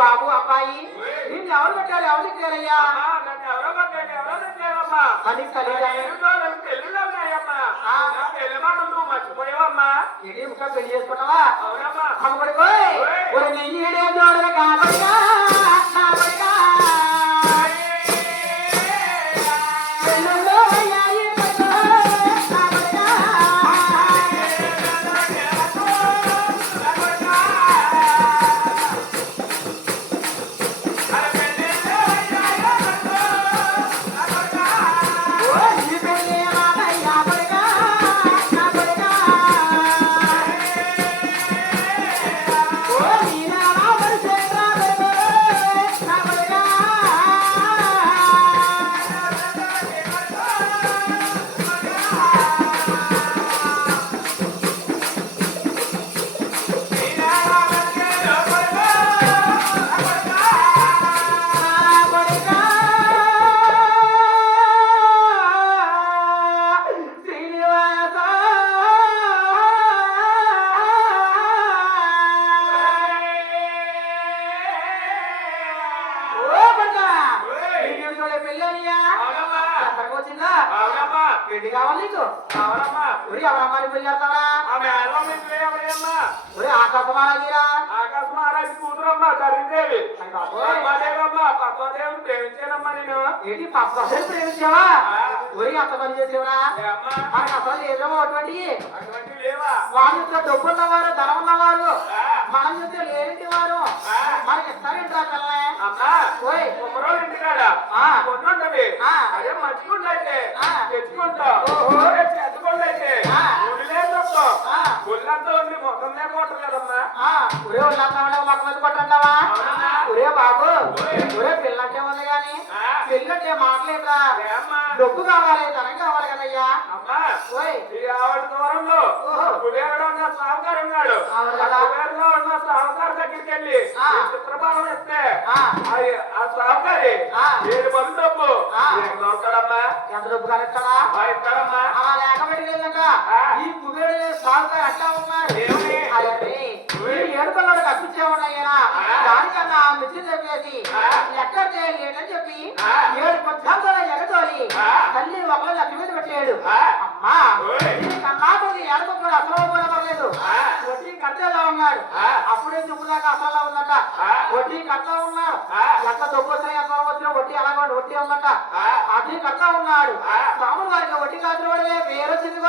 బాబు అబ్బాయి నిన్ను ఎవరు పెట్టారు ఎవరు తిట్టారయ్యా అని మర్చిపోయావమ్మా ఇది ఇంకా పెళ్లి చేసుకున్నావా అమ్మడి పోయి నెయ్యి కాబడిగా పెళ్లి కావాలి నీకు ఒరి ఎవరమ్మా పెళ్లి చేస్తావా ఒరి ఆకాశమారాజీరా ఆకాశమారాజీ కూతురమ్మా ధరిందేవి పద్మదేవి ప్రేమించానమ్మా నేను ఏంటి పద్మదేవి ప్రేమించావా ఒరి అంత పని చేసేవరా మనకు అసలు లేదేమో అటువంటి లేవా వాళ్ళు ఇంట్లో డబ్బు ఉన్నవారు ధనం ఉన్నవారు మనం చూస్తే లేనింటి వారు మనకి ఇస్తారేంట్రా పిల్లలే పోయి కుమ్మరోలు ఇంటికాడ కొన్నుంటది అదే మంచిగుండైతే తెచ్చుకుంటాం చెత్తకుండైతే ఒళ్ళంతా ఉండి మొత్తం లేక కొట్టలేదమ్మా ఒరే ఒళ్ళంతా ఉండే మొక్క మీద కొట్టంటావా ఒరే బాబు ఒరే పిల్లంటే ఉంది గాని పెళ్ళంటే మాటలేదురా డబ్బు కావాలి ధనం కావాలి కదయ్యా అమ్మా ఆవిడ దూరంలో కుబేరుడు ఉన్న సాహుకారు ఉన్నాడు కుబేరులో ఉన్న సాహుకారు దగ్గరికి వెళ్ళి చిత్రపాలన ఇస్తే ఆ సాహుకారి 7 మంది డబ్బు అవుతాడమ్మా ఎంత డబ్బు కానిస్తాడా ఇస్తాడమ్మా అలా లేకపోతే ఈ కుబేరుడు సాహుకారు అట్లా ఉన్నారు ఏడుకొల్లాడు కప్పించేవాడయ్యా దానికన్నా మిర్చి చెప్పేసి లెక్క చేయలేడని చెప్పి 7 పద్నాలుగు ఎగతోలి తల్లి ఒకళ్ళు లెక్క మీద పెట్టాడు అమ్మా కన్నాపది ఏడుకొక్కడు అసలు కూడా పర్లేదు వడ్డీ కట్టేలా ఉన్నాడు అప్పుడే దుబ్బులాగా అసలు ఉందట వడ్డీ కట్టా ఉన్నాడు ఎంత డబ్బు వచ్చినా ఎంత వచ్చినా వడ్డీ అలాగే వడ్డీ ఉందట అది కట్టా ఉన్నాడు స్వామి వారికి వడ్డీ కాసిన వాడే పేరు వచ్చింది